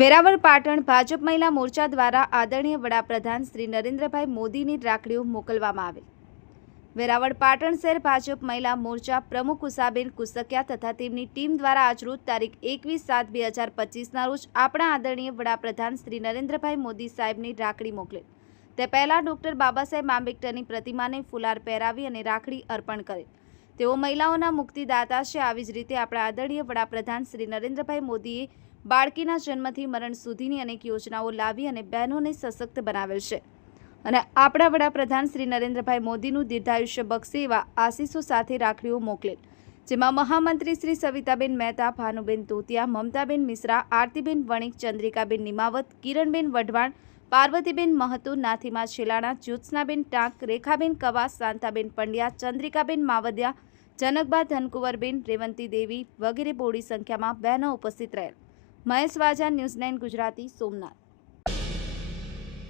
વેરાવળ પાટણ ભાજપ મહિલા મોરચા દ્વારા આદરણીય વડાપ્રધાન શ્રી નરેન્દ્રભાઈ મોદીની રાખડીઓ મોકલવામાં આવી. વેરાવળ પાટણ શહેર ભાજપ મહિલા મોરચા પ્રમુખ ઉષાબેન કુસકિયા તથા તેમની ટીમ દ્વારા આજરોજ તારીખ એકવીસ સાત બે હજાર પચીસના રોજ આપણા આદરણીય વડાપ્રધાન શ્રી નરેન્દ્રભાઈ મોદી સાહેબની રાખડી મોકલી. તે પહેલા ડૉક્ટર બાબા સાહેબ આંબેડકરની પ્રતિમાને ફુલાર પહેરાવી અને રાખડી અર્પણ કરેલ તેઓ મહિલાઓના મુક્તિદાતા છે. આવી જ રીતે આપણા આદરણીય વડાપ્રધાન શ્રી નરેન્દ્રભાઈ મોદીએ બાળકીના જન્મથી મરણ સુધીની અનેક યોજનાઓ લાવી અને બહેનોને સશક્ત બનાવેલ છે. અને આપણા વડાપ્રધાન શ્રી નરેન્દ્રભાઈ મોદીનું દીર્ઘાયુષ્ય બક્ષે એવા આશીષો સાથે રાખડીઓ મોકલેલ. જેમાં મહામંત્રી શ્રી સવિતાબેન મહેતા, ભાનુબેન તોતિયા, મમતાબેન મિશ્રા, આરતીબેન વણિક, ચંદ્રિકાબેન નિમાવત, કિરણબેન વઢવાણ પાર્વતીબેન મહતુ, નાથીમા શિલાણા, જ્યોત્સનાબેન ટાંક, રેખાબેન કવાસ, શાંતાબેન પંડ્યા, ચંદ્રિકાબેન માવદિયા, જનકબા ધનકુંવરબેન, રેવંતી દેવી વગેરે બોડી સંખ્યામાં બહેનો ઉપસ્થિત રહેલ. Mahesh Vaja, news nine Gujarati, Somnath.